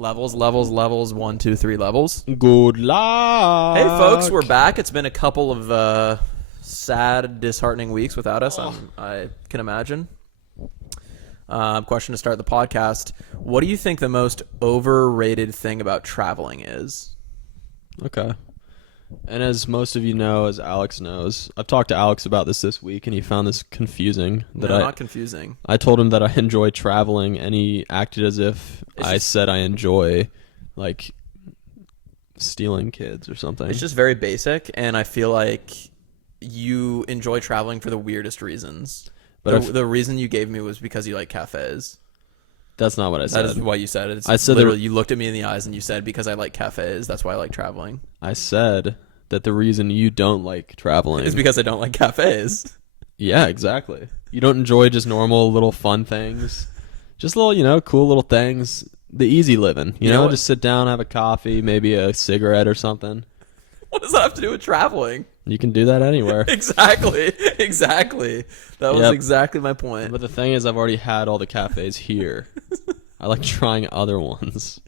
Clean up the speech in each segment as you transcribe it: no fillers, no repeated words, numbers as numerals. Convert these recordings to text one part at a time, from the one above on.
Levels. 1, 2, 3 levels. Good luck. Hey, folks, we're back. It's been a couple of sad, disheartening weeks without us. I can imagine. Question to start the podcast. What do you think the most overrated thing about traveling is? Okay. And as most of you know, as Alex knows, I've talked to Alex about this week, and he found this confusing. Not confusing. I told him that I enjoy traveling, and he acted as if I said I enjoy, like, stealing kids or something. It's just very basic, and I feel like you enjoy traveling for the weirdest reasons. But the reason you gave me was because you like cafes. That's not what I said. That is why you said it. I said literally, you looked at me in the eyes and you said, because I like cafes, that's why I like traveling. I said that the reason you don't like traveling is because I don't like cafes. Yeah, exactly. You don't enjoy just normal little fun things. Just little, cool little things. The easy living. You know just sit down, have a coffee, maybe a cigarette or something. What does that have to do with traveling? You can do that anywhere. Exactly. That was exactly my point. But the thing is, I've already had all the cafes here. I like trying other ones.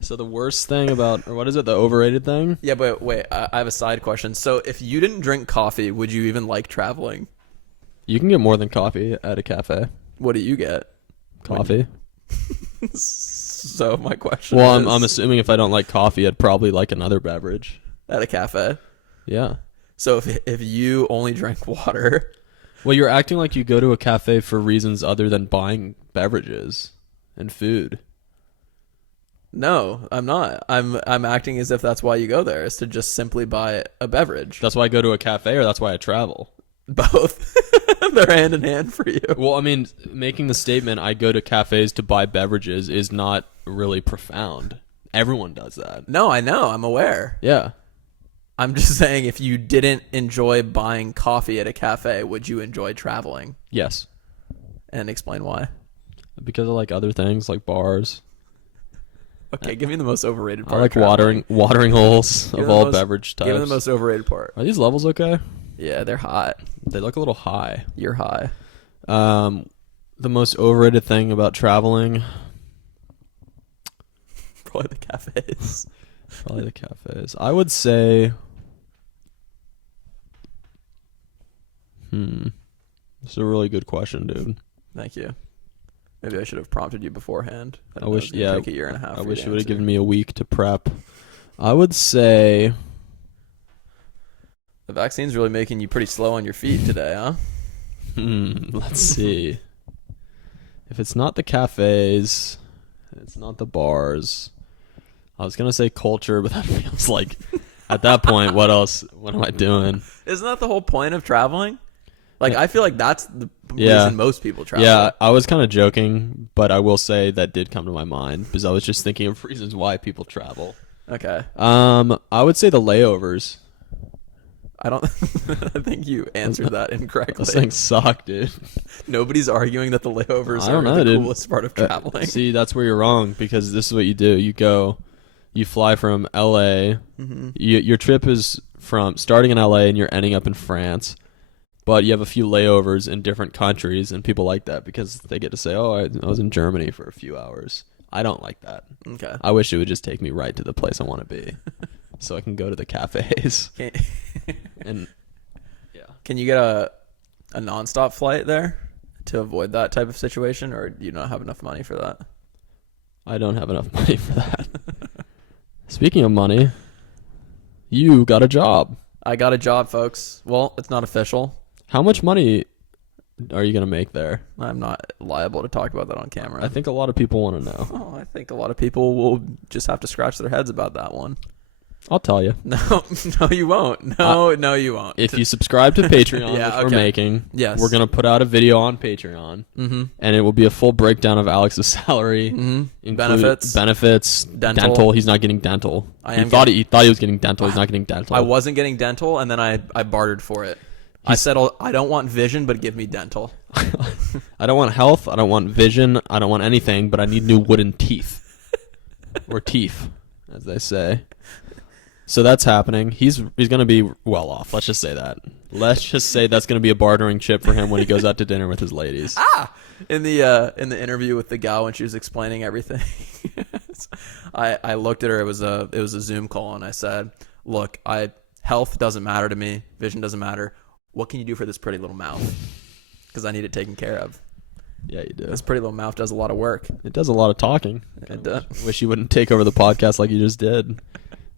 So the worst thing about, or what is it, the overrated thing? Yeah, but wait, I have a side question. So if you didn't drink coffee, would you even like traveling? You can get more than coffee at a cafe. What do you get? Coffee. So my question is... Well, I'm assuming if I don't like coffee, I'd probably like another beverage. At a cafe? Yeah. So if you only drank water... Well, you're acting like you go to a cafe for reasons other than buying beverages and food. No, I'm not. I'm acting as if that's why you go there, is to just simply buy a beverage. That's why I go to a cafe, or that's why I travel? Both. They're hand in hand for you. Well, I mean, making the statement I go to cafes to buy beverages is not really profound. Everyone does that. No, I know. I'm aware. Yeah. I'm just saying, if you didn't enjoy buying coffee at a cafe, would you enjoy traveling? Yes. And explain why. Because I like other things, like bars. Okay, give me the most overrated part. I like watering holes of all beverage types. Give me the most overrated part. Are these levels okay? Yeah, they're hot. They look a little high. You're high. The most overrated thing about traveling... Probably the cafes. Probably the cafes. I would say... This is a really good question, dude. Thank you. Maybe I should have prompted you beforehand. I wish, take a year and a half. I wish you would have given me a week to prep. I would say... The vaccine's really making you pretty slow on your feet today, huh? Let's see. If it's not the cafes, it's not the bars. I was going to say culture, but that feels like, at that point, what else? What am I doing? Isn't that the whole point of traveling? Like, I feel like that's the reason most people travel. Yeah, I was kind of joking, but I will say that did come to my mind because I was just thinking of reasons why people travel. Okay. I would say the layovers. I think you answered that incorrectly. Those things suck, dude. Nobody's arguing that the layovers are the coolest part of traveling. See, that's where you're wrong, because this is what you do. You fly from LA. Mm-hmm. Your trip is from starting in LA and you're ending up in France. But you have a few layovers in different countries, and people like that because they get to say, oh, I was in Germany for a few hours. I don't like that. Okay. I wish it would just take me right to the place I want to be so I can go to the cafes. And yeah. Can you get a nonstop flight there to avoid that type of situation, or do you not have enough money for that? I don't have enough money for that. Speaking of money, you got a job. I got a job, folks. Well, it's not official. How much money are you going to make there? I'm not liable to talk about that on camera. I think a lot of people want to know. Oh, I think a lot of people will just have to scratch their heads about that one. I'll tell you. No, you won't. No, you won't. If you subscribe to Patreon, which we're making, yes, we're going to put out a video on Patreon, and it will be a full breakdown of Alex's salary, benefits, dental. He's not getting dental. He thought he was getting dental. He's not getting dental. I wasn't getting dental, and then I bartered for it. I said, I don't want vision, but give me dental. I don't want health. I don't want vision. I don't want anything, but I need new wooden teeth. Or teeth, as they say. So that's happening. He's going to be well off. Let's just say that. Let's just say that's going to be a bartering chip for him when he goes out to dinner with his ladies. In the interview with the gal when she was explaining everything. I looked at her. It was a Zoom call, and I said, "Look, health doesn't matter to me. Vision doesn't matter. What can you do for this pretty little mouth? Because I need it taken care of." Yeah, you do. This pretty little mouth does a lot of work. It does a lot of talking. It does. Wish you wouldn't take over the podcast like you just did.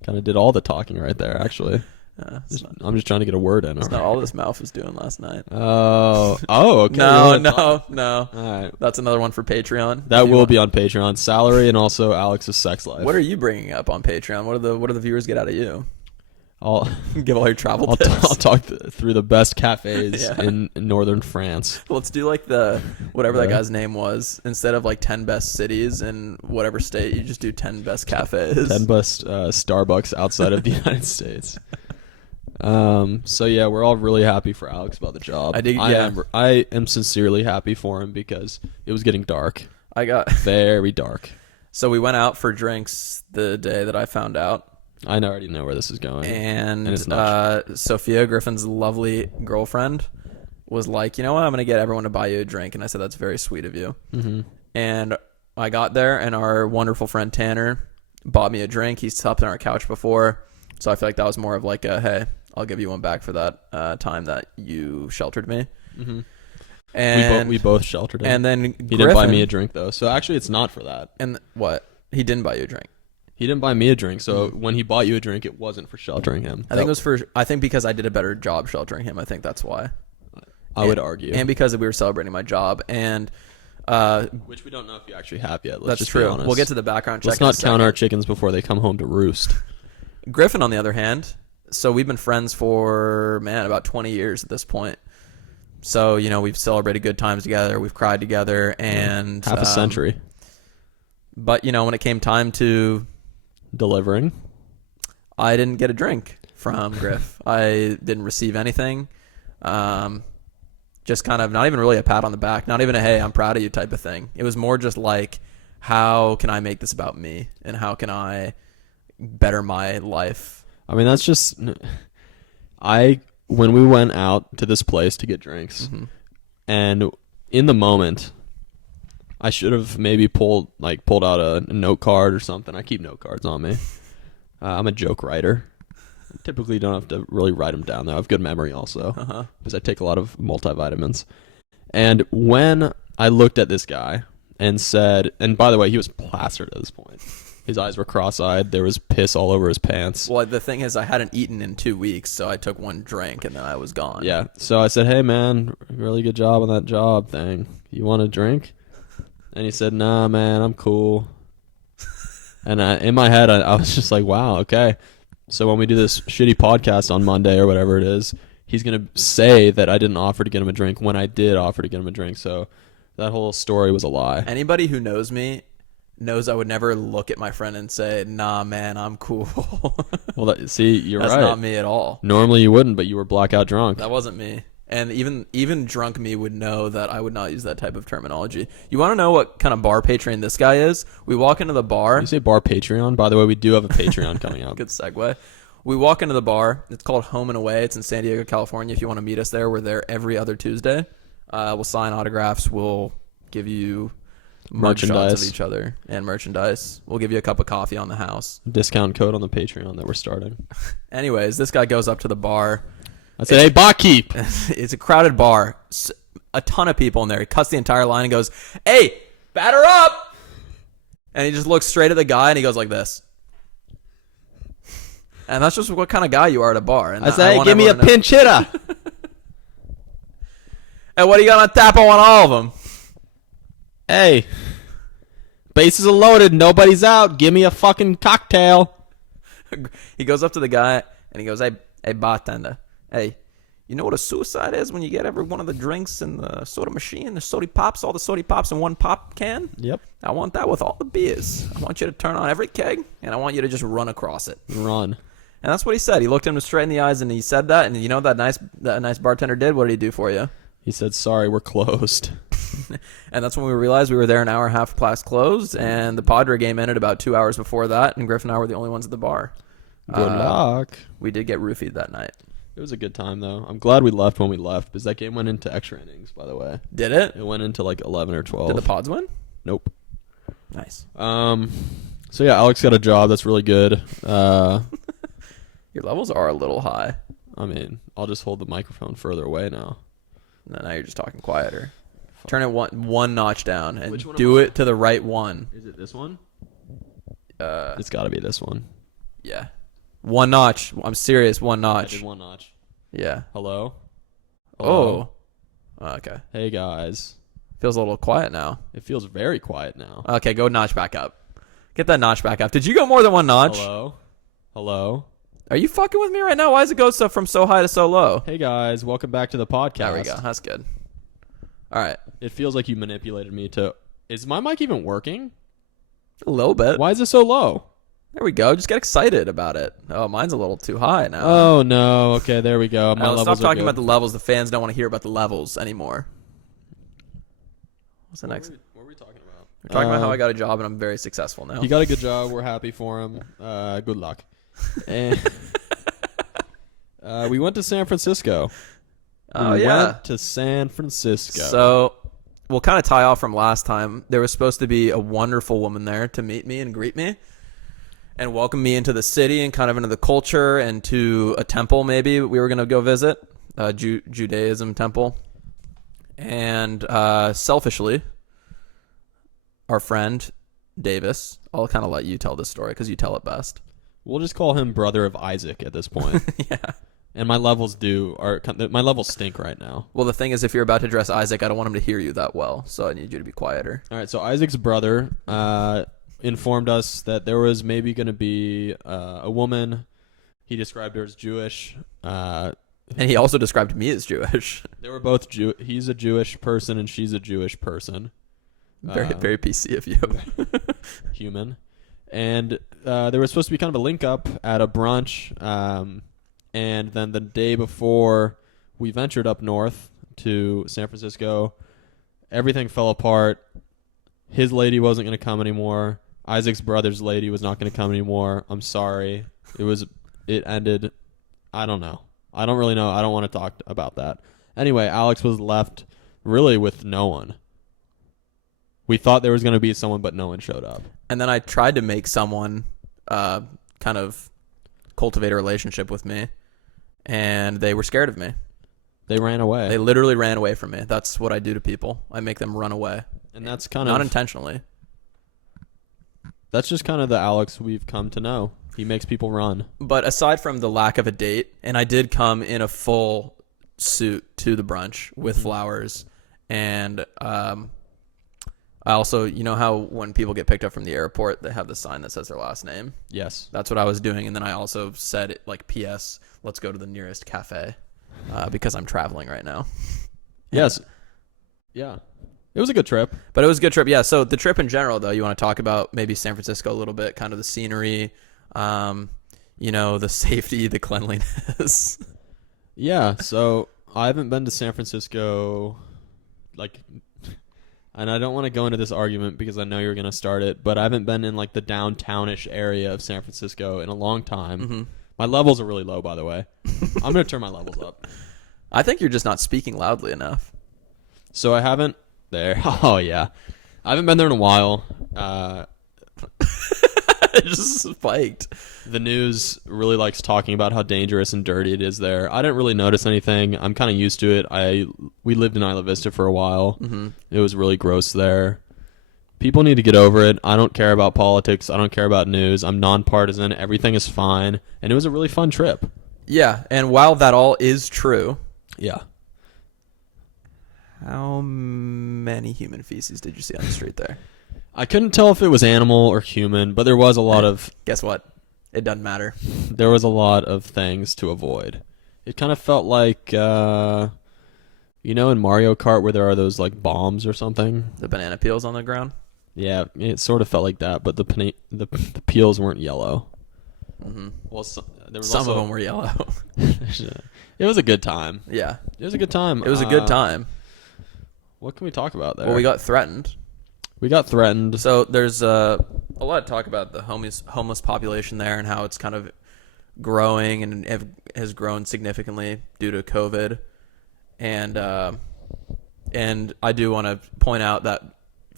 Kind of did all the talking right there, actually. I'm just trying to get a word in. It's not all this mouth was doing last night. Oh, okay. No. All right. That's another one for Patreon. That will be on Patreon. Salary and also Alex's sex life. What are you bringing up on Patreon? What do the viewers get out of you? I'll give all your travel tips. I'll talk through the best cafes in northern France. Let's do like the whatever that guy's name was. Instead of like 10 best cities in whatever state, you just do 10 best cafes. 10 best Starbucks outside of the United States. So yeah, we're all really happy for Alex about the job. I am sincerely happy for him because it was getting dark. I got very dark. So we went out for drinks the day that I found out. I already know where this is going. And it's not Sophia, Griffin's lovely girlfriend, was like, you know what, I'm going to get everyone to buy you a drink. And I said, that's very sweet of you. Mm-hmm. And I got there, and our wonderful friend Tanner bought me a drink. He's slept on our couch before. So I feel like that was more of like a, hey, I'll give you one back for that time that you sheltered me. Mm-hmm. And we both sheltered him. And then he didn't buy me a drink, though. So actually, it's not for that. And what? He didn't buy you a drink. He didn't buy me a drink, so when he bought you a drink, it wasn't for sheltering him. I think it was I think because I did a better job sheltering him. I think that's why. I would argue. And because we were celebrating my job. And which we don't know if you actually have yet. That's true. We'll get to the background check. Let's not count our chickens before they come home to roost. Griffin, on the other hand, so we've been friends for, about 20 years at this point. So, we've celebrated good times together. We've cried together. And half a century. But, when it came time to delivering, I didn't get a drink from Griff. I didn't receive anything. Just kind of not even really a pat on the back, not even a hey, I'm proud of you type of thing. It was more just like, how can I make this about me, and how can I better my life? I mean, that's just when we went out to this place to get drinks, and in the moment, I should have maybe pulled out a note card or something. I keep note cards on me. I'm a joke writer. I typically don't have to really write them down, though. I have good memory also because I take a lot of multivitamins. And when I looked at this guy and said, and by the way, he was plastered at this point. His eyes were cross-eyed. There was piss all over his pants. Well, the thing is, I hadn't eaten in 2 weeks, so I took one drink, and then I was gone. Yeah. So I said, hey, man, really good job on that job thing. You want a drink? And he said, nah, man, I'm cool. And in my head, I was just like, wow, okay. So when we do this shitty podcast on Monday or whatever it is, he's going to say that I didn't offer to get him a drink when I did offer to get him a drink. So that whole story was a lie. Anybody who knows me knows I would never look at my friend and say, nah, man, I'm cool. Well, see, you're right. That's not me at all. Normally you wouldn't, but you were blackout drunk. That wasn't me. And even drunk me would know that I would not use that type of terminology. You want to know what kind of bar patron this guy is? We walk into the bar. You say bar Patreon? By the way, we do have a Patreon coming up. Good segue. We walk into the bar. It's called Home and Away. It's in San Diego, California. If you want to meet us there, we're there every other Tuesday. We'll sign autographs. We'll give you merchandise of each other and merchandise. We'll give you a cup of coffee on the house. Discount code on the Patreon that we're starting. Anyways, this guy goes up to the bar. I said, hey, barkeep. It's a crowded bar. A ton of people in there. He cuts the entire line and goes, hey, batter up. And he just looks straight at the guy and he goes like this. And that's just what kind of guy you are at a bar. And I said, hey, give me a pinch hitter. And what do you got on tap? I want all of them. Hey, bases are loaded. Nobody's out. Give me a fucking cocktail. He goes up to the guy and he goes, hey, bartender. Hey, you know what a suicide is when you get every one of the drinks in the soda machine, the soda pops, all the soda pops in one pop can? Yep. I want that with all the beers. I want you to turn on every keg, and I want you to just run across it. Run. And that's what he said. He looked him straight in the eyes, and he said that. And you know what that nice bartender did? What did he do for you? He said, sorry, we're closed. And that's when we realized we were there an hour and a half past closed, and the Padre game ended about 2 hours before that, and Griff and I were the only ones at the bar. Good luck. We did get roofied that night. It was a good time, though. I'm glad we left when we left, because that game went into extra innings, by the way. Did it? It went into like 11 or 12. Did the Pods win? Nope. Nice. So yeah, Alex got a job that's really good. Your levels are a little high. I mean, I'll just hold the microphone further away now. No, now you're just talking quieter. Turn it one notch down and Which one do am I? it to the right one. Is it this one? Uh, It's got to be this one. yeah. One notch. I'm serious. One I notch. did one notch. Yeah. Hello? Oh. Okay. Hey guys. Feels a little quiet now. It feels very quiet now. Okay, go notch back up. Get that notch back up. Did you go more than one notch? Hello? Are you fucking with me right now? Why does it go from so high to so low? Hey guys, welcome back to the podcast. There we go. That's good. All right. It feels like you manipulated me to... Is my mic even working? A little bit. Why is it so low? There we go. Just get excited about it. Oh, mine's a little too high now. Oh no. Okay, there we go. My levels stop talking are about good. the levels. The fans don't want to hear about the levels anymore. What's the next? What were we talking about? We're talking about how I got a job and I'm very successful now. He got a good job. We're happy for him. Good luck. And we went to San Francisco. Oh, we yeah. went to San Francisco. So we'll kind of tie off from last time. There was supposed to be a wonderful woman there to meet me and greet me and welcome me into the city and kind of into the culture and to a temple maybe we were going to go visit, a Judaism temple. And selfishly, our friend Davis, I'll kind of let you tell this story because you tell it best. We'll just call him brother of Isaac at this point. Yeah. And my levels my levels stink right now. Well, the thing is, if you're about to address Isaac, I don't want him to hear you that well, so I need you to be quieter. All right, so Isaac's brother informed us that there was maybe going to be a woman. He described her as Jewish. And he also described me as Jewish. They were both He's a Jewish person and she's a Jewish person. Very PC of you. Human. And there was supposed to be kind of a link up at a brunch. And then the day before we ventured up north to San Francisco, everything fell apart. His lady wasn't going to come anymore. Isaac's brother's lady was not going to come anymore. I'm sorry. It ended. I don't know. I don't really know. I don't want to talk about that. Anyway, Alex was left really with no one. We thought there was going to be someone, but no one showed up. And then I tried to make someone kind of cultivate a relationship with me, and they were scared of me. They ran away. They literally ran away from me. That's what I do to people. I make them run away. And that's kind not of... intentionally. That's just kind of the Alex we've come to know. He makes people run. But aside from the lack of a date, and I did come in a full suit to the brunch with flowers, and I also, you know how when people get picked up from the airport, they have the sign that says their last name? Yes. That's what I was doing, and then I also said, like, P.S., let's go to the nearest cafe because I'm traveling right now. Yes. Yeah. It was a good trip. But it was a good trip, yeah. So the trip in general, though, you want to talk about maybe San Francisco a little bit, kind of the scenery, the safety, the cleanliness. Yeah, so I haven't been to San Francisco, and I don't want to go into this argument because I know you're going to start it, but I haven't been in, the downtownish area of San Francisco in a long time. Mm-hmm. My levels are really low, by the way. I'm going to turn my levels up. I think you're just not speaking loudly enough. So I haven't... There. Oh, yeah. I haven't been there in a while. It just spiked. The news really likes talking about how dangerous and dirty it is there. I didn't really notice anything. I'm kind of used to it. We lived in Isla Vista for a while. Mm-hmm. It was really gross there. People need to get over it. I don't care about politics. I don't care about news. I'm nonpartisan. Everything is fine. And it was a really fun trip. Yeah, and while that all is true... Yeah. How many human feces did you see on the street there? I couldn't tell if it was animal or human, but there was a lot of... Guess what? It doesn't matter. There was a lot of things to avoid. It kind of felt like, in Mario Kart where there are those, bombs or something. The banana peels on the ground? Yeah, it sort of felt like that, but the peels weren't yellow. Mm-hmm. Well, there was some of them were yellow. It was a good time. Yeah. It was a good time. It was a good time. What can we talk about there? Well, we got threatened. So there's a lot of talk about the homeless population there and how it's kind of growing and has grown significantly due to COVID. And I do want to point out that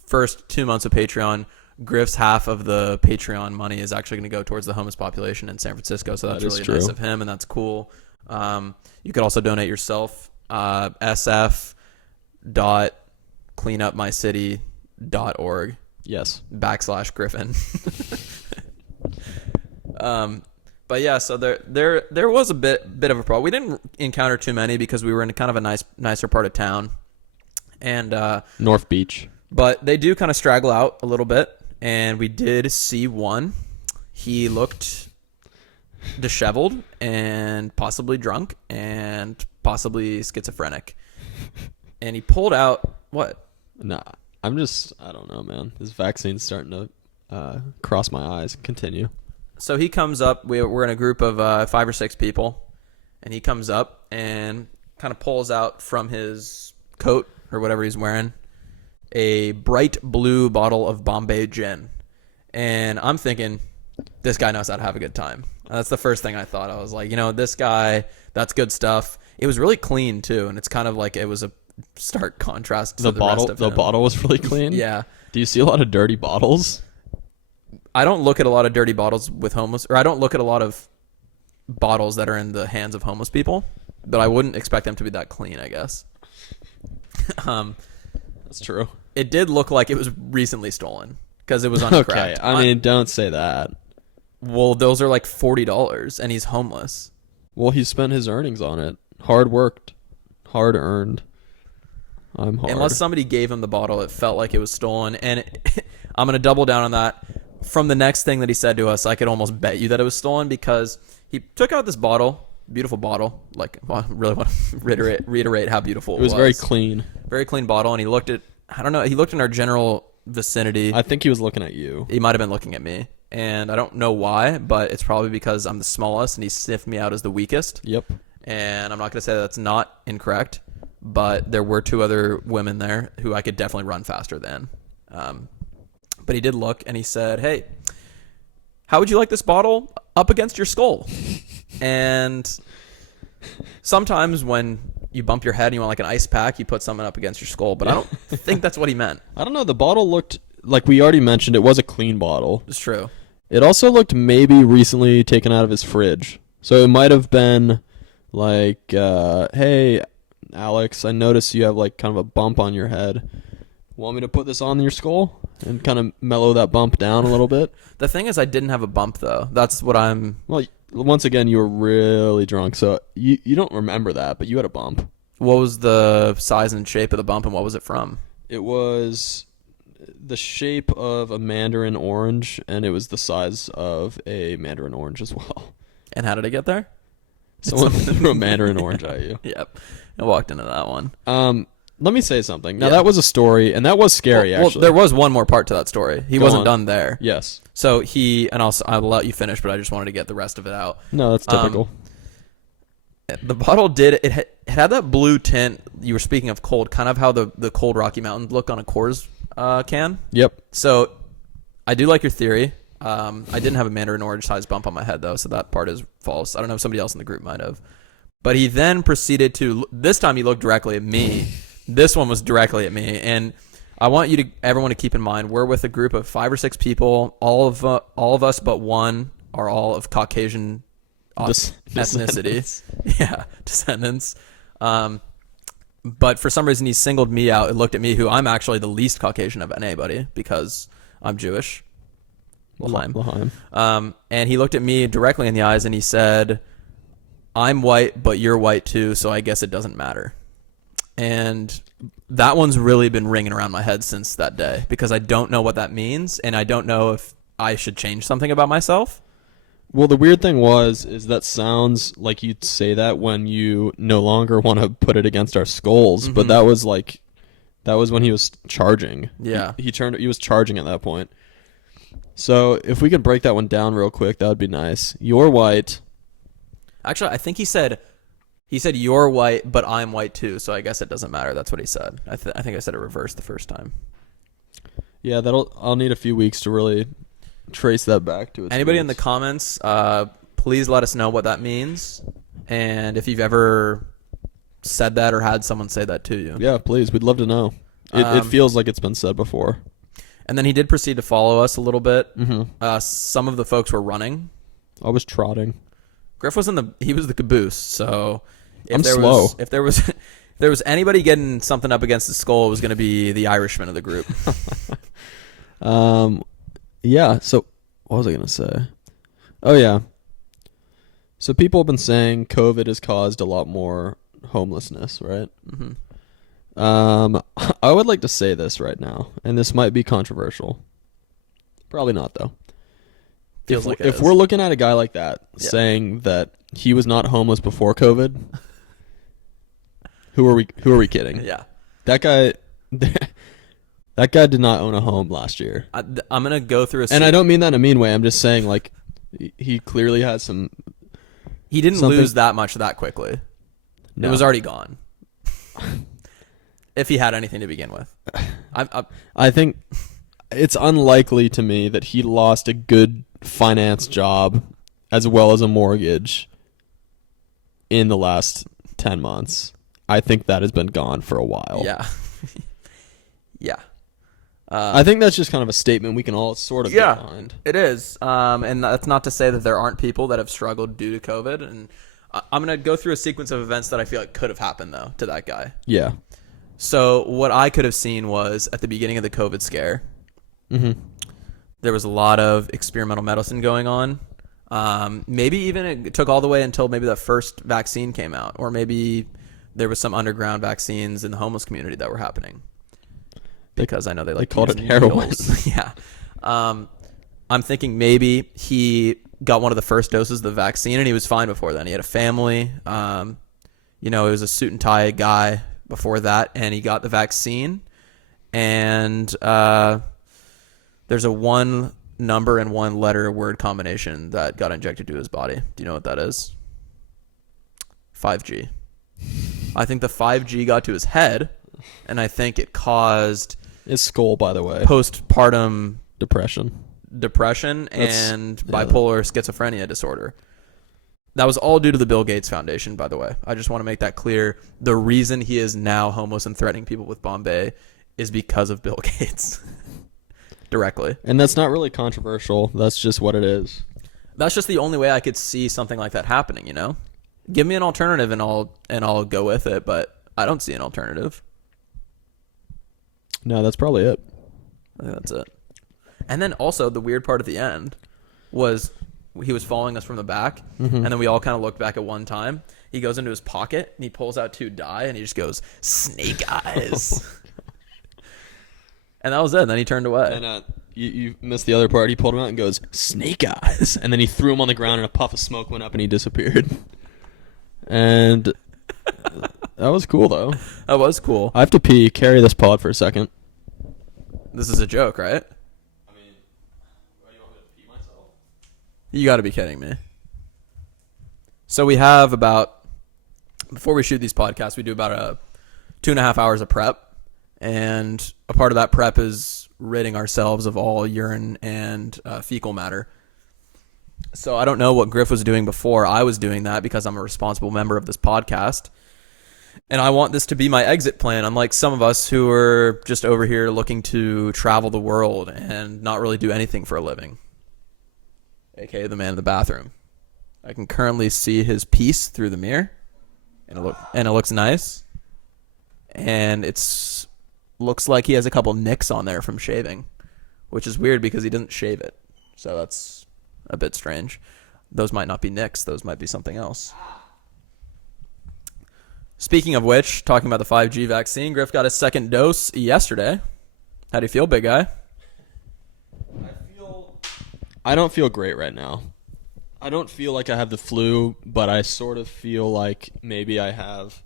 first 2 months of Patreon Griff's half of the Patreon money is actually going to go towards the homeless population in San Francisco, so that's really nice of him, and that's cool. You could also donate yourself. sf.cleanupmycity.org. Yes. /Griffin. But yeah, so there was a bit of a problem. We didn't encounter too many because we were in kind of a nicer part of town, and North Beach. But they do kind of straggle out a little bit, and we did see one. He looked disheveled and possibly drunk and possibly schizophrenic, and he pulled out what? Nah, I don't know, man. This vaccine's starting to cross my eyes. Continue. So he comes up. We're in a group of 5 or 6 people, and he comes up and kind of pulls out from his coat or whatever he's wearing a bright blue bottle of Bombay gin. And I'm thinking, this guy knows how to have a good time. That's the first thing I thought. I was like, this guy, that's good stuff. It was really clean too, and it's kind of like it was a stark contrast to the bottle. Rest of him. The bottle was really clean. Yeah. Do you see a lot of dirty bottles? I don't look at a lot of dirty bottles with homeless, or I don't look at a lot of bottles that are in the hands of homeless people, but I wouldn't expect them to be that clean, I guess. That's true. It did look like it was recently stolen because it was uncracked. Okay, I mean, don't say that. Well, those are like $40, and he's homeless. Well, he spent his earnings on it. Hard worked. Hard earned. I'm hard. Unless somebody gave him the bottle, it felt like it was stolen. And I'm going to double down on that. From the next thing that he said to us, I could almost bet you that it was stolen because he took out this bottle, beautiful bottle. Like, well, I really want to reiterate how beautiful it was. It was very clean. Very clean bottle. And he looked at, I don't know, he looked in our general vicinity. I think he was looking at you. He might have been looking at me. And I don't know why, but it's probably because I'm the smallest and he sniffed me out as the weakest. Yep. And I'm not going to say that's not incorrect, but there were 2 other women there who I could definitely run faster than. But he did look and he said, "Hey, how would you like this bottle up against your skull?" And sometimes when you bump your head and you want like an ice pack, you put something up against your skull. But I don't think that's what he meant. I don't know. The bottle looked, like we already mentioned, it was a clean bottle. It's true. It also looked maybe recently taken out of his fridge. So it might have been like, hey, Alex, I noticed you have like kind of a bump on your head. Want me to put this on your skull and kind of mellow that bump down a little bit? The thing is, I didn't have a bump, though. That's what I'm... Well, once again, you were really drunk, so you don't remember that, but you had a bump. What was the size and shape of the bump, and what was it from? It was the shape of a mandarin orange, and it was the size of a mandarin orange as well. And how did it get there? Someone threw a mandarin orange at you. Yep. I walked into that one. Let me say something. Now, that was a story, and that was scary, actually. Well, there was one more part to that story. He wasn't done there. Yes. So and I'll let you finish, but I just wanted to get the rest of it out. No, that's typical. The bottle it had that blue tint. You were speaking of cold, kind of how the cold Rocky Mountains look on a Coors can. Yep. So I do like your theory. I didn't have a mandarin orange size bump on my head, though, so that part is false. I don't know if somebody else in the group might have. But he then proceeded to, this time he looked directly at me. This one was directly at me. And I want everyone to keep in mind, we're with a group of 5 or 6 people. All of us but one are all of Caucasian ethnicity. Yeah, descendants. But for some reason he singled me out and looked at me, who I'm actually the least Caucasian of anybody because I'm Jewish. L'chaim. And he looked at me directly in the eyes and he said, "I'm white, but you're white too, so I guess it doesn't matter." And that one's really been ringing around my head since that day because I don't know what that means, and I don't know if I should change something about myself. Well, the weird thing is that sounds like you'd say that when you no longer want to put it against our skulls, Mm-hmm. but that was when he was charging. Yeah. He was charging at that point. So if we could break that one down real quick, that would be nice. You're white. Actually, I think he said you're white, but I'm white too, so I guess it doesn't matter. That's what he said. I think I said it reversed the first time. Yeah, I'll need a few weeks to really trace that back to its Anybody roots. in the comments, please let us know what that means, and if you've ever said that or had someone say that to you. Yeah, please. We'd love to know. It feels like it's been said before. And then he did proceed to follow us a little bit. Mm-hmm. Some of the folks were running. I was trotting. Griff was he was the caboose. So I'm slow. If there was anybody getting something up against his skull, it was going to be the Irishman of the group. Yeah. So what was I going to say? Oh yeah. So people have been saying COVID has caused a lot more homelessness, right? Mm-hmm. I would like to say this right now, and this might be controversial. Probably not, though. Feels like if we're looking at a guy like that saying that he was not homeless before COVID, who are we kidding? Yeah, that guy did not own a home last year. I'm gonna go through and I don't mean that in a mean way. I'm just saying, like, he clearly has some. He didn't lose that much that quickly. No. It was already gone. If he had anything to begin with. I think it's unlikely to me that he lost a good finance job as well as a mortgage in the last 10 months. I think that has been gone for a while. Yeah. Yeah. I think that's just kind of a statement we can all sort of get behind. It is. And that's not to say that there aren't people that have struggled due to COVID. And I'm going to go through a sequence of events that I feel like could have happened, though, to that guy. Yeah. So what I could have seen was at the beginning of the COVID scare, there was a lot of experimental medicine going on. Maybe even it took all the way until maybe the first vaccine came out, or maybe there was some underground vaccines in the homeless community that were happening. Because I know they called it heroin. Yeah. I'm thinking maybe he got one of the first doses of the vaccine and he was fine before then. He had a family. He was a suit and tie guy before that, and he got the vaccine, and there's a 1 number and 1 letter word combination that got injected to his body. Do you know what that is? 5G. I think the 5G got to his head, and I think it caused his skull, by the way, postpartum depression and bipolar schizophrenia disorder. That was all due to the Bill Gates Foundation, by the way. I just want to make that clear. The reason he is now homeless and threatening people with Bombay is because of Bill Gates. Directly. And that's not really controversial. That's just what it is. That's just the only way I could see something like that happening, you know? Give me an alternative and I'll go with it, but I don't see an alternative. No, that's probably it. I think that's it. And then also the weird part at the end was he was following us from the back, and then we all kind of looked back at one time. He goes into his pocket and he pulls out 2 die and he just goes, "Snake eyes." And that was it. And then he turned away. And you missed the other part. He pulled him out and goes, "Snake eyes." And then he threw him on the ground and a puff of smoke went up and he disappeared. And that was cool, though. That was cool. I have to pee. Carry this pod for a second. This is a joke, right? I mean, why do you want me to pee myself? You got to be kidding me. So we have before we shoot these podcasts, we do about 2.5 hours of prep. And a part of that prep is ridding ourselves of all urine and fecal matter. So I don't know what Griff was doing before I was doing that, because I'm a responsible member of this podcast. And I want this to be my exit plan, unlike some of us who are just over here looking to travel the world and not really do anything for a living. AKA the man in the bathroom. I can currently see his piece through the mirror, and it looks nice. And looks like he has a couple nicks on there from shaving, which is weird because he didn't shave it. So that's a bit strange. Those might not be nicks. Those might be something else. Speaking of which, talking about the 5G vaccine, Griff got his 2nd dose yesterday. How do you feel, big guy? I don't feel great right now. I don't feel like I have the flu, but I sort of feel like maybe I have.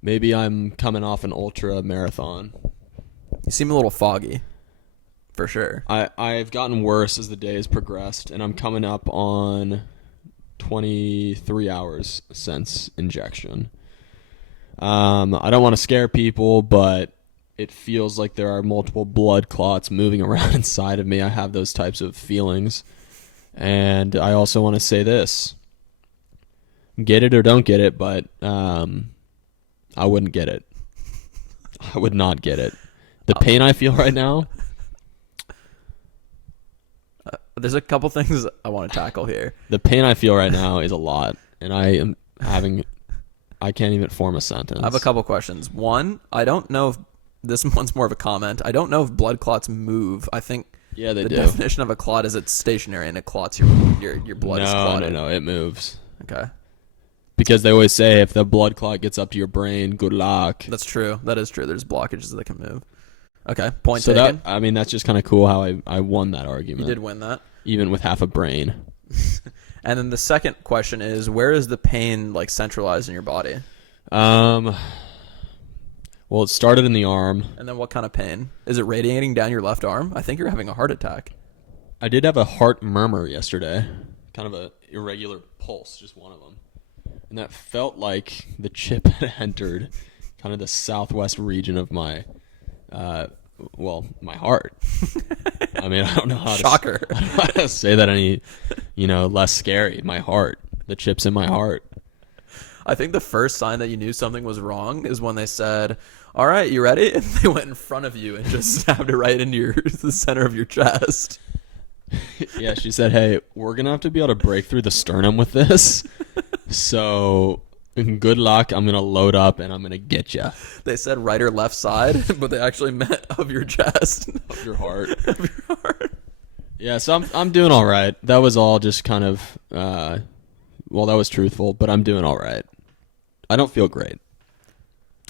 Maybe I'm coming off an ultra marathon. You seem a little foggy, for sure. I've gotten worse as the day has progressed, and I'm coming up on 23 hours since injection. I don't want to scare people, but it feels like there are multiple blood clots moving around inside of me. I have those types of feelings. And I also want to say this. Get it or don't get it, but I wouldn't get it. I would not get it. The pain I feel right now. There's a couple things I want to tackle here. The pain I feel right now is a lot, and I can't even form a sentence. I have a couple questions. One, I don't know if this one's more of a comment. I don't know if blood clots move. I think Yeah, they the do. definition of a clot is it's stationary and it clots your blood is clotted. No, it moves. Okay. Because they always say if the blood clot gets up to your brain, good luck. That's true. That is true. There's blockages that can move. Okay. Point So taken. that's just kind of cool how I won that argument. You did win that. Even with half a brain. And then the second question is, where is the pain like centralized in your body? Well, it started in the arm. And then what kind of pain? Is it radiating down your left arm? I think you're having a heart attack. I did have a heart murmur yesterday. Kind of a irregular pulse, just one of them. And that felt like the chip had entered kind of the southwest region of my my heart. I mean, I don't know how Shocker. I don't know how to say that any, less scary. My heart. The chip's in my heart. I think the first sign that you knew something was wrong is when they said, "All right, you ready?" And they went in front of you and just stabbed it right into the center of your chest. Yeah, she said, "Hey, we're gonna have to be able to break through the sternum with this. So good luck. I'm gonna load up and I'm gonna get you." They said right or left side, but they actually meant of your chest, Of your heart. of your heart. Yeah, so I'm doing all right. That was all just kind of that was truthful, but I'm doing all right. I don't feel great.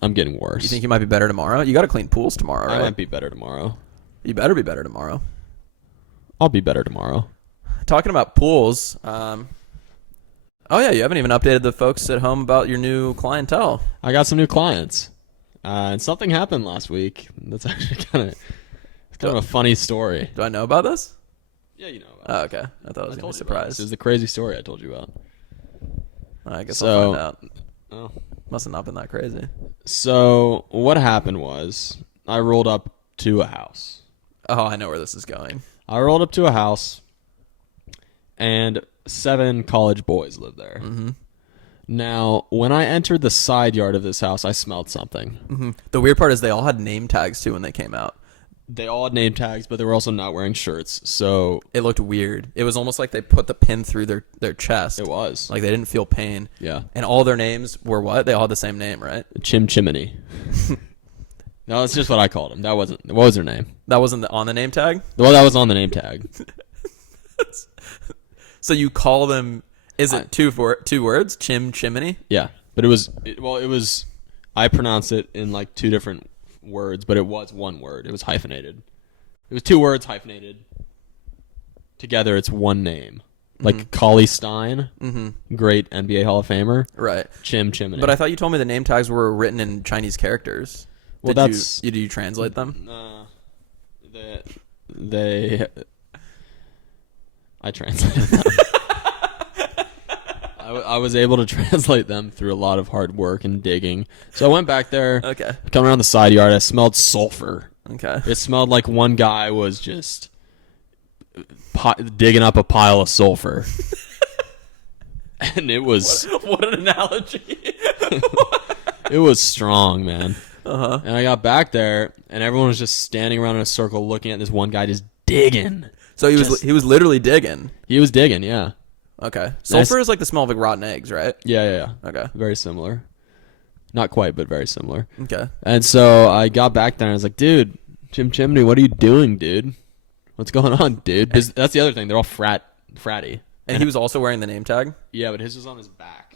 I'm getting worse. You think you might be better tomorrow? You got to clean pools tomorrow, right? I might be better tomorrow. You better be better tomorrow. I'll be better tomorrow. Talking about pools, oh yeah, you haven't even updated the folks at home about your new clientele. I got some new clients, and something happened last week. That's actually kind of a funny story. Do I know about this? Yeah, you know. Oh, okay. I thought I was going to be surprised. This is the crazy story I told you about. I guess So- I'll find out. Oh. Must have not been that crazy. So what happened was I rolled up to a house. Oh, I know where this is going. I rolled up to a house, and 7 college boys lived there. Mm-hmm. Now, when I entered the side yard of this house, I smelled something. Mm-hmm. The weird part is they all had name tags too when they came out. They all had name tags, but they were also not wearing shirts, so It looked weird. It was almost like they put the pin through their chest. it was. Like they didn't feel pain. Yeah. And all their names were what? They all had the same name, right? Chim Chimney. No, that's just what I called them. What was their name? That wasn't on the name tag? Well, that was on the name tag. So you call them, is it two words? Chim Chimney? Yeah, but it was, I pronounced it in like 2 different words, but it was one word. It was hyphenated. It was 2 words hyphenated. Together, it's one name. Like Collie Stein, great NBA Hall of Famer. Right. Chim Chimney. But I thought you told me the name tags were written in Chinese characters. Well, Did you translate them? I translated them. I was able to translate them through a lot of hard work and digging. So I went back there. Okay. Coming around the side yard, I smelled sulfur. Okay. It smelled like one guy was just digging up a pile of sulfur. And it was... What an analogy. It was strong, man. Uh-huh. And I got back there, and everyone was just standing around in a circle looking at this one guy just digging. So he was literally digging. He was digging, yeah. Okay. Sulfur is like the smell of like rotten eggs, right? Yeah. Okay. Very similar. Not quite, but very similar. Okay. And so I got back there and I was like, dude, Jim Chimney, what are you doing, dude? What's going on, dude? 'Cause that's the other thing. They're all fratty. And he was also wearing the name tag? Yeah, but his was on his back.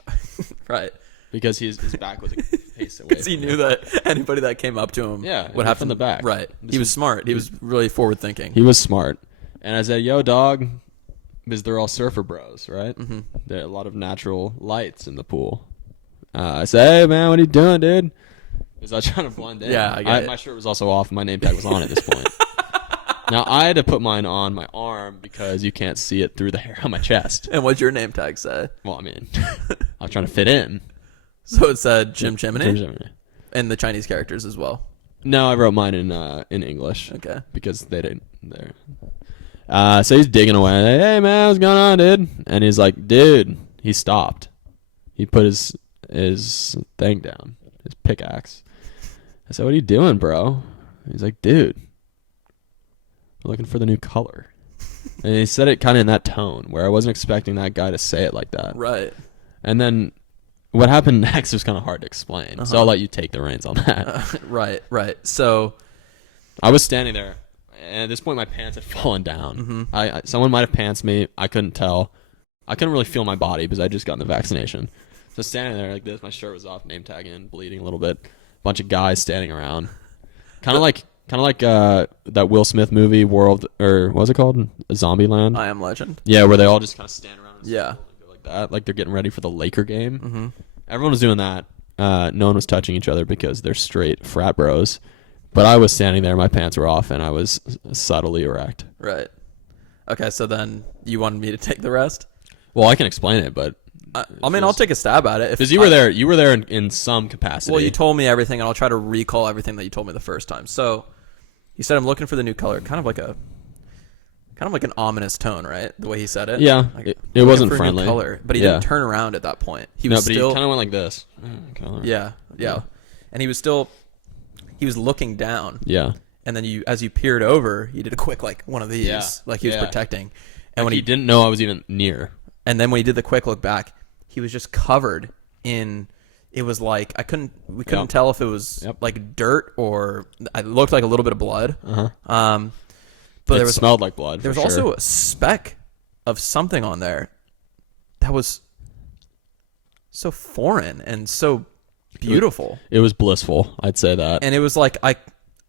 Right. Because his back was a pace away. Because he from knew him. that anybody that came up to him would have from the back. Right. He was smart. He was really forward thinking. He was smart. And I said, yo, dog, because they're all surfer bros, right? Mm-hmm. There are a lot of natural lights in the pool. I said, hey, man, what are you doing, dude? Because I was trying to blend in. Yeah, I get it. My shirt was also off and my name tag was on at this point. Now, I had to put mine on my arm because you can't see it through the hair on my chest. And what'd your name tag say? Well, I mean, I was trying to fit in. So it said Jim Chimney? Jim Chimney. And the Chinese characters as well. No, I wrote mine in English. Okay. Because they didn't. So he's digging away. Hey, man, what's going on, dude? And he's like, dude. He stopped. He put his thing down, his pickaxe. I said, "What are you doing, bro?" He's like, "Dude, we're looking for the new color." And he said it kind of in that tone where I wasn't expecting that guy to say it like that. Right. And then what happened next was kind of hard to explain. So I'll let you take the reins on that. Right. So I was standing there, and at this point my pants had fallen down. Someone might have pantsed me. I couldn't tell. I couldn't really feel my body because I just gotten the vaccination. So standing there like this, my shirt was off, name tag in, bleeding a little bit. Bunch of guys standing around. Kind of like that Will Smith movie, World, or what was it called? Zombieland? I Am Legend. Yeah, where they all just kind of stand around and Yeah. go like that, like they're getting ready for the Laker game. Everyone was doing that. No one was touching each other because they're straight frat bros. But I was standing there, my pants were off, and I was subtly erect. Right. Okay, so then you wanted me to take the rest? Well, I can explain it, but I mean, I'll take a stab at it. Because you were there. You were there in some capacity. Well, you told me everything, and I'll try to recall everything that you told me the first time. So, you said I'm looking for the new color, kind of like an ominous tone, right? The way he said it. Yeah, like, it wasn't for a new friendly. color, but he didn't turn around at that point. He was but still he kind of went like this. Color. Yeah, and he was looking down. Yeah, and then as you peered over, he did a quick like one of these, like he was protecting. And when he didn't know I was even near. And then when he did the quick look back, he was just covered in. It was like we couldn't tell if it was like dirt or it looked like a little bit of blood. But it smelled like blood. There was also a speck of something on there that was so foreign and so beautiful. It was blissful, I'd say that. And it was like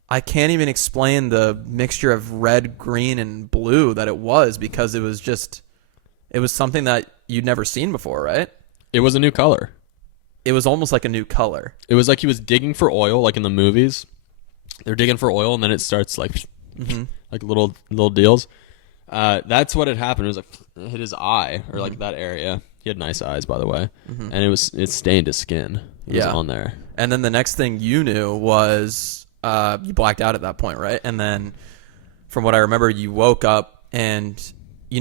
I can't even explain the mixture of red, green, and blue that it was, because it was something that you'd never seen before, right? It was a new color. It was almost like a new color. It was like he was digging for oil, like in the movies. They're digging for oil, and then it starts like little deals. That's what had happened. It was like it hit his eye, or like that area. He had nice eyes, by the way, and it stained his skin. It was on there. And then the next thing you knew was you blacked out at that point, right? And then from what I remember, you woke up and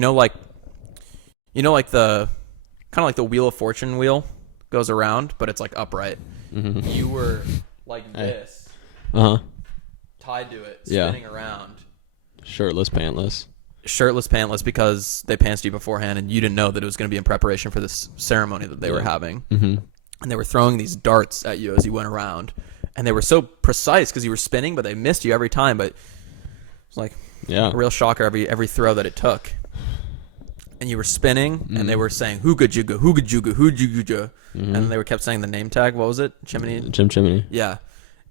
like the kind of like the Wheel of Fortune wheel goes around, but it's like upright. You were like this, tied to it, spinning around, shirtless, pantless, because they pantsed you beforehand, and you didn't know that it was going to be in preparation for this ceremony that they were having. And they were throwing these darts at you as you went around, and they were so precise because you were spinning, but they missed you every time. But it was like a real shocker every throw that it took. And you were spinning, and they were saying "Hooga Juga, Hooga Juga, Hooga Juga," and they kept saying the name tag. What was it? Chimney. Jim Chimney. Yeah,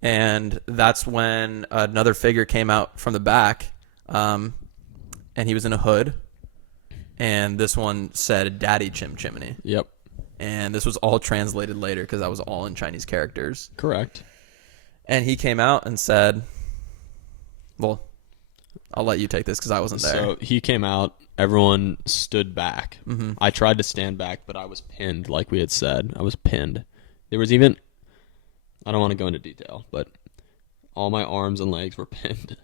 and that's when another figure came out from the back, and he was in a hood, and this one said "Daddy Chim Chimney." Yep. And this was all translated later because that was all in Chinese characters. Correct. And he came out and said, "Well, I'll let you take this because I wasn't there." So he came out. Everyone stood back. I tried to stand back, but I was pinned, like we had said. I was pinned. There was even, I don't want to go into detail, but all my arms and legs were pinned.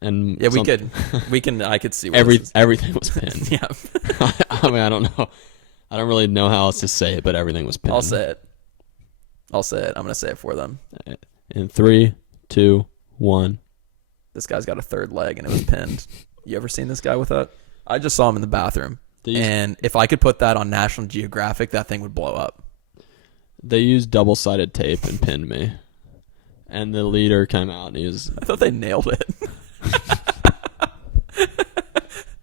And yeah, I could see everything was pinned. Yeah. I mean, I don't know. I don't really know how else to say it, but everything was pinned. I'll say it. I'm going to say it for them. In 3, 2, 1. This guy's got a third leg and it was pinned. You ever seen this guy with that? I just saw him in the bathroom. And if I could put that on National Geographic, that thing would blow up. They used double-sided tape and pinned me. And the leader came out and he was... I thought they nailed it.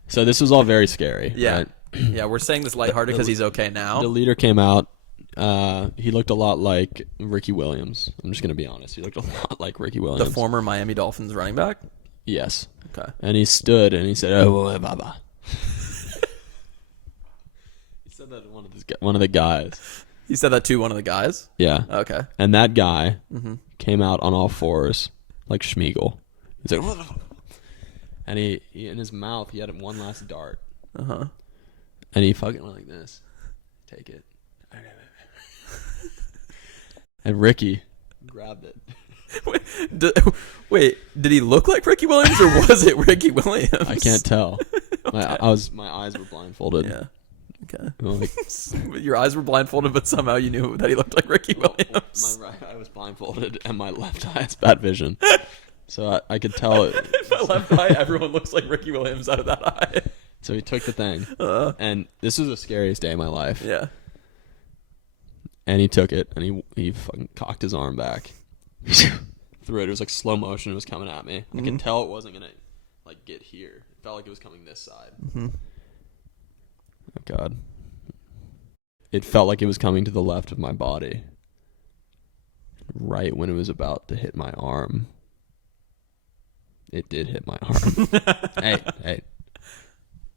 So this was all very scary. Yeah. Right? Yeah, we're saying this lighthearted because he's okay now. The leader came out. He looked a lot like Ricky Williams. I'm just going to be honest. He looked a lot like Ricky Williams. The former Miami Dolphins running back? Yes. Okay. And he stood and he said, "Oh, baba." He said that to one of the guys. He said that to one of the guys? Yeah. Okay. And that guy came out on all fours like Schmeagol. He's like, and he in his mouth he had one last dart. And he fucking went like this. Take it. And Ricky grabbed it. Wait, did he look like Ricky Williams or was it Ricky Williams? I can't tell. My eyes were blindfolded. Yeah. Okay. Like, Your eyes were blindfolded, but somehow you knew that he looked like Ricky Williams. my right eye was blindfolded, and my left eye has bad vision. So I could tell it. My left eye, everyone looks like Ricky Williams out of that eye. So he took the thing. And this was the scariest day of my life. Yeah. And he took it, and he fucking cocked his arm back. Threw it. It was like slow motion. It was coming at me. I could tell it wasn't going to like get here. It felt like it was coming this side. Oh, God. It felt like it was coming to the left of my body. Right when it was about to hit my arm. It did hit my arm. Hey.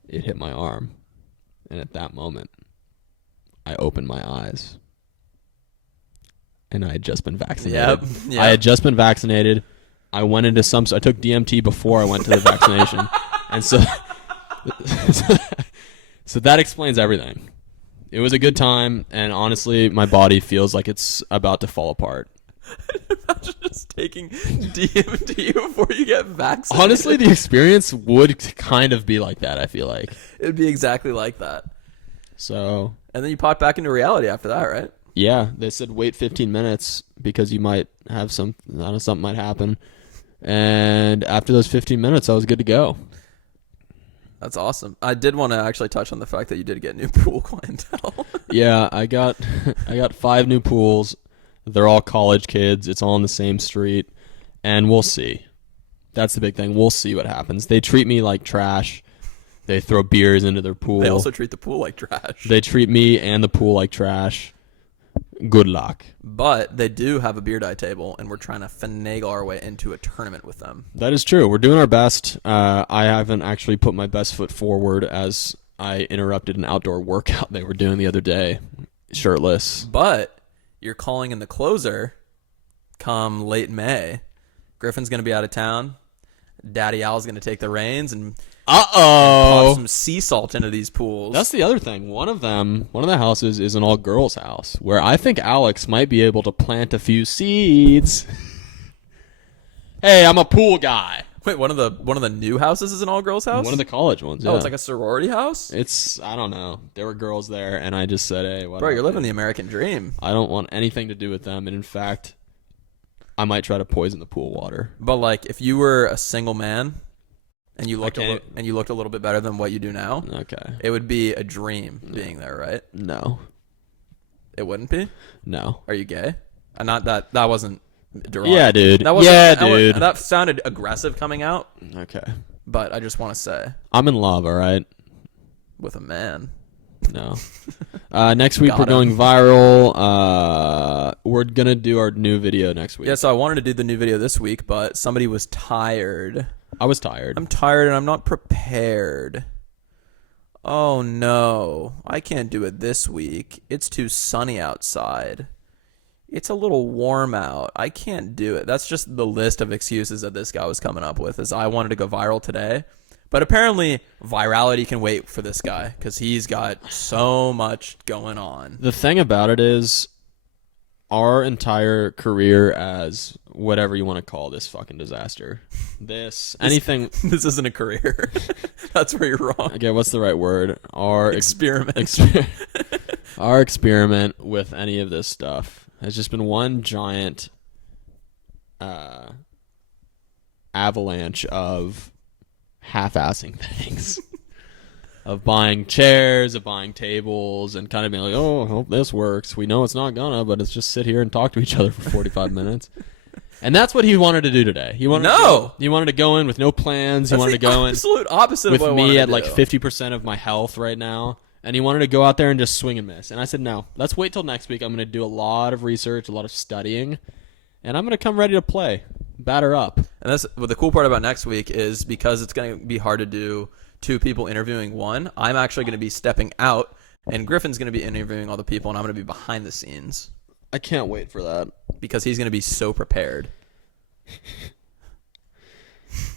It hit my arm. And at that moment, I opened my eyes. And I had just been vaccinated. Yep. I had just been vaccinated. I went into I took DMT before I went to the vaccination. And so that explains everything. It was a good time, and honestly, my body feels like it's about to fall apart. Imagine just taking DMT before you get vaccinated. Honestly, the experience would kind of be like that, I feel like. It'd be exactly like that. So. And then you pop back into reality after that, right? Yeah, they said wait 15 minutes because you might have something might happen. And after those 15 minutes, I was good to go. That's awesome. I did want to actually touch on the fact that you did get new pool clientele. Yeah, I got 5 new pools. They're all college kids. It's all on the same street, and we'll see. That's the big thing. We'll see what happens. They treat me like trash. They throw beers into their pool. They also treat the pool like trash. They treat me and the pool like trash. Good luck. But they do have a beer dye table, and we're trying to finagle our way into a tournament with them. That is true. We're doing our best. I haven't actually put my best foot forward as I interrupted an outdoor workout they were doing the other day, shirtless. But you're calling in the closer come late May. Griffin's going to be out of town. Daddy Al's going to take the reins and pop some sea salt into these pools. That's the other thing. One of the houses is an all-girls house where I think Alex might be able to plant a few seeds. Hey, I'm a pool guy. Wait, one of the new houses is an all-girls house? One of the college ones, yeah. Oh, it's like a sorority house? I don't know. There were girls there, and I just said, hey, whatever. Bro, you're living the American dream. I don't want anything to do with them, and in fact, I might try to poison the pool water. But like, if you were a single man and you looked a little bit better than what you do now, okay, it would be a dream being there, right? No, it wouldn't be. No. Are you gay? Not that wasn't. Yeah, dude. Dude. That sounded aggressive coming out. Okay. But I just want to say, I'm in love. All right. With a man. No. Next week we're going viral. We're gonna do our new video next week. Yeah, so I wanted to do the new video this week, but somebody was tired. I was tired. I'm tired and I'm not prepared. Oh no, I can't do it this week. It's too sunny outside. It's a little warm out. I can't do it. That's just the list of excuses that this guy was coming up with. Is I wanted to go viral today. But apparently, virality can wait for this guy because he's got so much going on. The thing about it is, our entire career as whatever you want to call this fucking disaster, anything. This isn't a career. That's where you're wrong. Okay, what's the right word? Our experiment. Our experiment with any of this stuff has just been one giant avalanche of half-assing things. Of buying chairs, of buying tables, and kind of being like, oh, I hope this works. We know it's not gonna, but let's just sit here and talk to each other for 45 minutes. And that's what he wanted to do today. He wanted to go in with no plans. He wanted to go in absolute opposite with of what I me wanted at to like do. 50% of my health right now. And he wanted to go out there and just swing and miss. And I said, no, let's wait till next week. I'm going to do a lot of research, a lot of studying, and I'm going to come ready to play. Batter up. And that's what the cool part about next week is, because it's going to be hard to do 2 people interviewing one, I'm actually going to be stepping out, and Griffin's going to be interviewing all the people, and I'm going to be behind the scenes. I can't wait for that. Because he's going to be so prepared.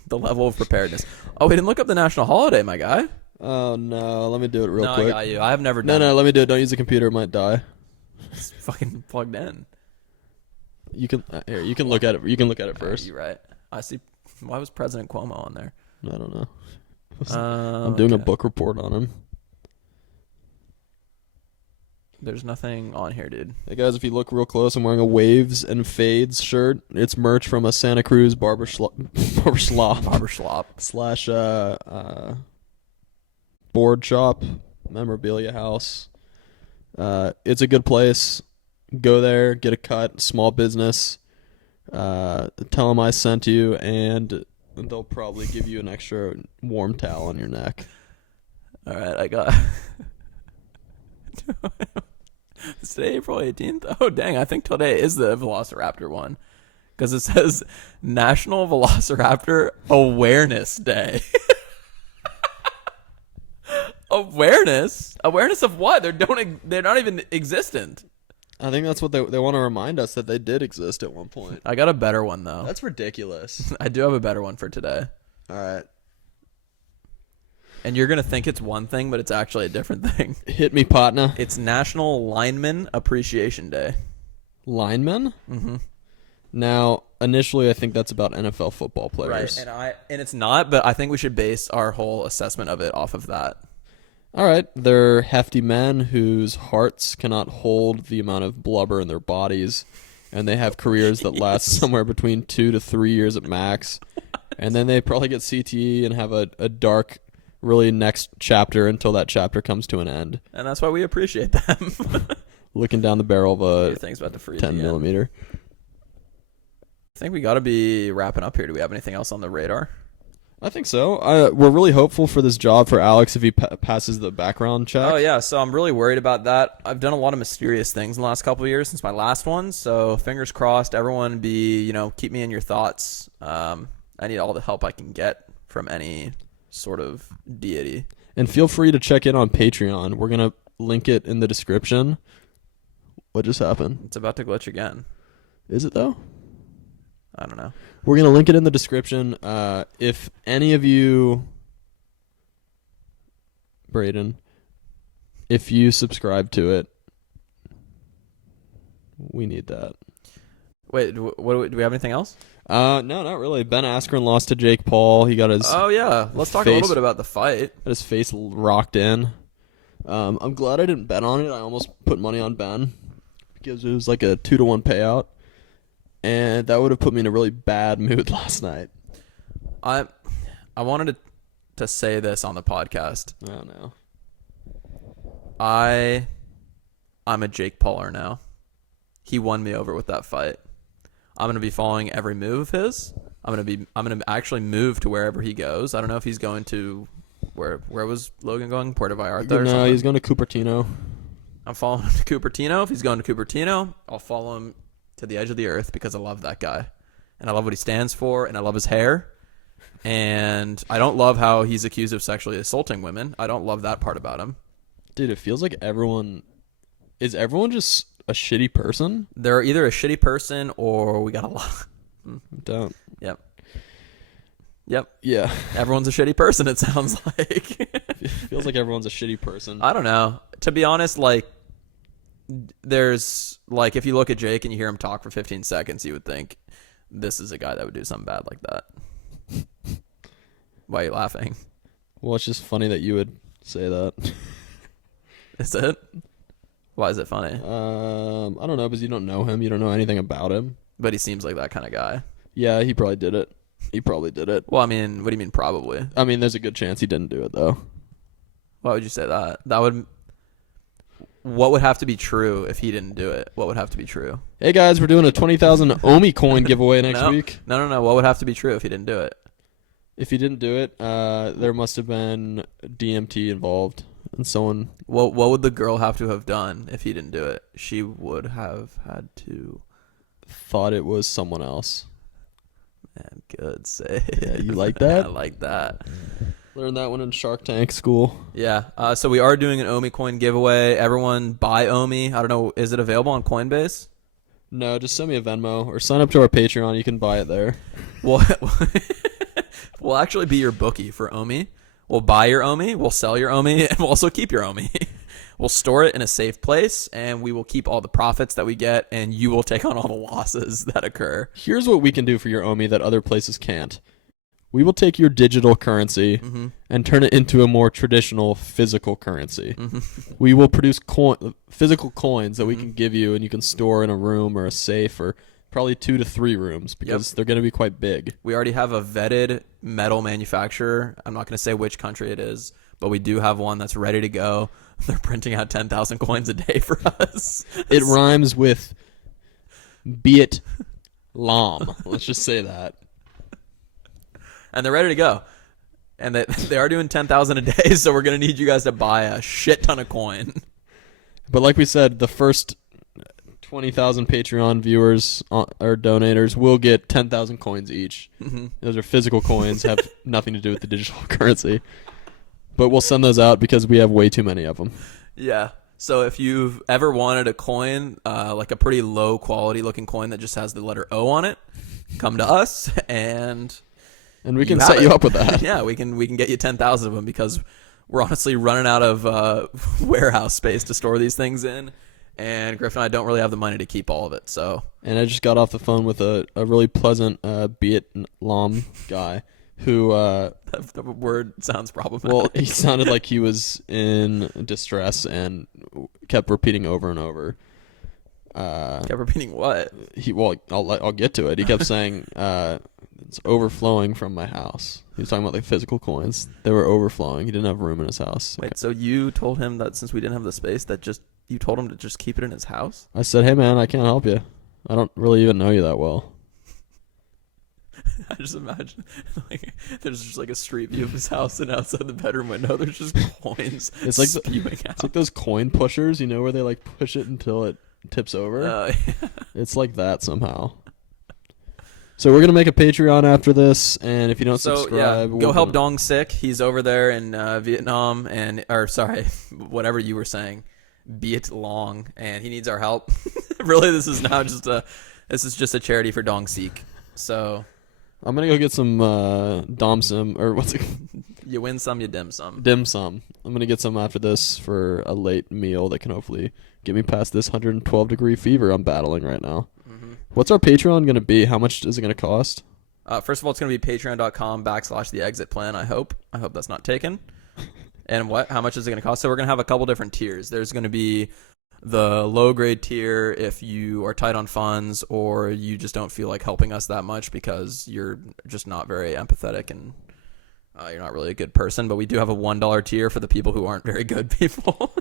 The level of preparedness. Oh, we didn't look up the national holiday, my guy. Oh, no. Let me do it real quick. No, I got you. I have never done No, let me do it. Don't use the computer. It might die. It's fucking plugged in. You can look at it. You can look at it first. You're right. I see. Why was President Cuomo on there? I don't know. I'm doing a book report on him. There's nothing on here, dude. Hey guys, if you look real close, I'm wearing a Waves and Fades shirt. It's merch from a Santa Cruz barber Barbershop. slash board shop, memorabilia house. It's a good place. Go there, get a cut, small business. Tell them I sent you, and they'll probably give you an extra warm towel on your neck. All right, I got. Is today April 18th? Oh, dang. I think today is the Velociraptor one. Because it says National Velociraptor Awareness Day. Awareness? Awareness of what? They're not even existent. I think that's what they want to remind us, that they did exist at one point. I got a better one, though. That's ridiculous. I do have a better one for today. All right. And you're going to think it's one thing, but it's actually a different thing. Hit me, partner. It's National Lineman Appreciation Day. Linemen? Mm-hmm. Now, initially, I think that's about NFL football players. Right, and it's not, but I think we should base our whole assessment of it off of that. All right. They're hefty men whose hearts cannot hold the amount of blubber in their bodies, and they have careers that last somewhere between 2 to 3 years at max. And then they probably get CTE and have a dark, really next chapter until that chapter comes to an end. And that's why we appreciate them. Looking down the barrel of a Your thing's about to freeze 10 again. millimeter. I think we got to be wrapping up here. Do we have anything else on the radar? I think so. We're really hopeful for this job for Alex if he passes the background check. Oh, yeah. So I'm really worried about that. I've done a lot of mysterious things in the last couple of years since my last one. So fingers crossed, everyone keep me in your thoughts. I need all the help I can get from any sort of deity. And feel free to check in on Patreon. We're going to link it in the description. What just happened? It's about to glitch again. Is it, though? I don't know. We're going to link it in the description. If any of you, Braden, if you subscribe to it, we need that. Wait, do we have anything else? No, not really. Ben Askren lost to Jake Paul. He got his Oh, yeah. Let's talk a little bit about the fight. got his face rocked in. I'm glad I didn't bet on it. I almost put money on Ben because it was like a 2-to-1 payout. And that would have put me in a really bad mood last night. I wanted to say this on the podcast. Oh, no. I'm a Jake Pauler now. He won me over with that fight. I'm gonna be following every move of his. I'm gonna actually move to wherever he goes. I don't know if he's going to where was Logan going? Puerto Vallarta or No, something? he's going to Cupertino. I'm following him to Cupertino. If he's going to Cupertino, I'll follow him to the edge of the earth because I love that guy. And I love what he stands for, and I love his hair. And I don't love how he's accused of sexually assaulting women. I don't love that part about him. Dude, it feels like everyone just a shitty person? They're either a shitty person or we got a lot. Don't. Yep. Yeah. Everyone's a shitty person, it sounds like. It feels like everyone's a shitty person. I don't know. To be honest, there's if you look at Jake and you hear him talk for 15 seconds, you would think this is a guy that would do something bad like that. Why are you laughing? Well, it's just funny that you would say that. Is it? Why is it funny? I don't know, because you don't know him. You don't know anything about him. But he seems like that kind of guy. Yeah, he probably did it. Well, I mean, what do you mean probably? I mean, there's a good chance he didn't do it, though. Why would you say that? What would have to be true if he didn't do it? What would have to be true? Hey, guys, we're doing a 20,000 Omi coin giveaway next week. No. What would have to be true if he didn't do it? If he didn't do it, there must have been DMT involved. And someone... What would the girl have to have done if he didn't do it? She would have had to... Thought it was someone else. Man, good save. Yeah, you like that? I like that. Learned that one in Shark Tank school. Yeah. So we are doing an Omi coin giveaway. Everyone buy Omi. I don't know. Is it available on Coinbase? No, just send me a Venmo or sign up to our Patreon. You can buy it there. We'll actually be your bookie for Omi. We'll buy your Omi. We'll sell your Omi. And we'll also keep your Omi. We'll store it in a safe place, and we will keep all the profits that we get, and you will take on all the losses that occur. Here's what we can do for your Omi that other places can't. We will take your digital currency Mm-hmm. and turn it into a more traditional physical currency. Mm-hmm. We will produce physical coins that we can give you and you can store in a room or a safe or probably 2 to 3 rooms because they're going to be quite big. We already have a vetted metal manufacturer. I'm not going to say which country it is, but we do have one that's ready to go. They're printing out 10,000 coins a day for us. It rhymes with Viet Lam. Let's just say that. And they're ready to go. And they are doing 10,000 a day, so we're going to need you guys to buy a shit ton of coin. But like we said, the first 20,000 Patreon viewers or donators will get 10,000 coins each. Mm-hmm. Those are physical coins, have nothing to do with the digital currency. But we'll send those out because we have way too many of them. Yeah. So if you've ever wanted a coin, like a pretty low quality looking coin that just has the letter O on it, come to us and we can set you up with that. Yeah, we can get you 10,000 of them because we're honestly running out of warehouse space to store these things in, and Griff and I don't really have the money to keep all of it. So. And I just got off the phone with a really pleasant Viet Lam guy who the word sounds problematic. well, he sounded like he was in distress and kept repeating over and over. Kept repeating what? I'll get to it. He kept saying it's overflowing from my house. He was talking about like physical coins. They were overflowing. He didn't have room in his house. Wait, so you told him that since we didn't have the space, you told him to just keep it in his house? I said, hey man, I can't help you. I don't really even know you that well. I just imagine like there's just like a street view of his house, and outside the bedroom window there's just coins It's like spewing out. It's like those coin pushers, you know, where they like push it until it tips over. Yeah. It's like that somehow. So we're gonna make a Patreon after this, and if you don't subscribe, go help Dong Sick. He's over there in Vietnam, whatever you were saying, Viet Long, and he needs our help. Really, this is just a charity for Dong Sik. So I'm gonna go get some dom sum, or what's it? You win some, you dim some. Dim sum. I'm gonna get some after this for a late meal that can hopefully get me past this 112-degree fever I'm battling right now. Mm-hmm. What's our Patreon gonna be? How much is it gonna cost? First of all, it's gonna be patreon.com/theexitplan. I hope that's not taken. And how much is it gonna cost? So we're gonna have a couple different tiers. There's gonna be the low grade tier if you are tight on funds or you just don't feel like helping us that much because you're just not very empathetic and you're not really a good person. But we do have a $1 tier for the people who aren't very good people.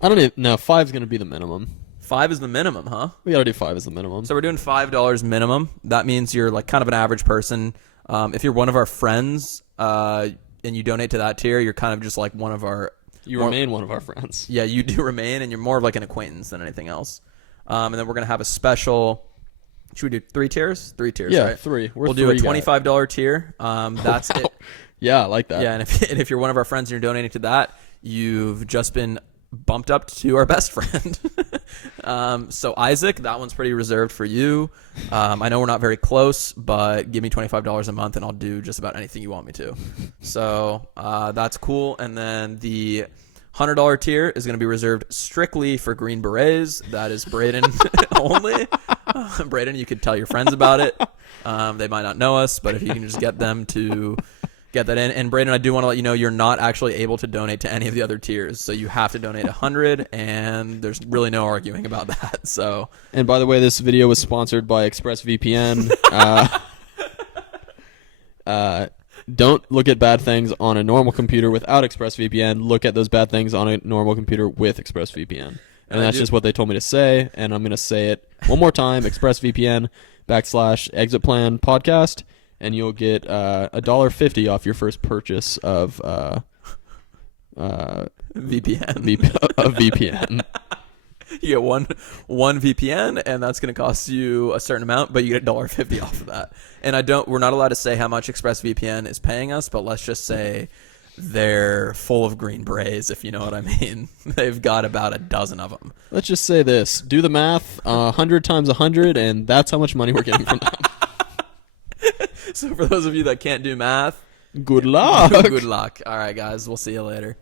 I don't even know. $5 is gonna be the minimum. 5 is the minimum, huh? We gotta do 5 as the minimum. So we're doing $5 minimum. That means you're like kind of an average person. If you're one of our friends and you donate to that tier, you're kind of just like one of our... You remain one of our friends. Yeah, you do remain, and you're more of like an acquaintance than anything else. And then we're going to have a special... Should we do 3 tiers? 3 tiers, yeah, right? 3. We'll do a $25 tier. That's wow. it. Yeah, I like that. Yeah, and if you're one of our friends and you're donating to that, you've just been bumped up to our best friend. So Isaac, that one's pretty reserved for you. I know we're not very close, but give me $25 a month and I'll do just about anything you want me to. So that's cool. And then the $100 tier is going to be reserved strictly for Green Berets. That is Braden only. Braden, you could tell your friends about it. They might not know us, but if you can just get them to get that in. And Braden, I do want to let you know you're not actually able to donate to any of the other tiers, so you have to donate 100, and there's really no arguing about that. So. And by the way, this video was sponsored by ExpressVPN. Don't look at bad things on a normal computer without ExpressVPN. Look at those bad things on a normal computer with ExpressVPN. And that's just what they told me to say, and I'm going to say it one more time, ExpressVPN/ExitPlan podcast, and you'll get $1.50 off your first purchase of VPN. You get one VPN, and that's going to cost you a certain amount, but you get $1.50 off of that. And we're not allowed to say how much ExpressVPN is paying us, but let's just say they're full of Green Berets, if you know what I mean. They've got about a dozen of them. Let's just say this: do the math, 100 times 100, and that's how much money we're getting from them. So for those of you that can't do math, good luck. Good luck. All right, guys, we'll see you later.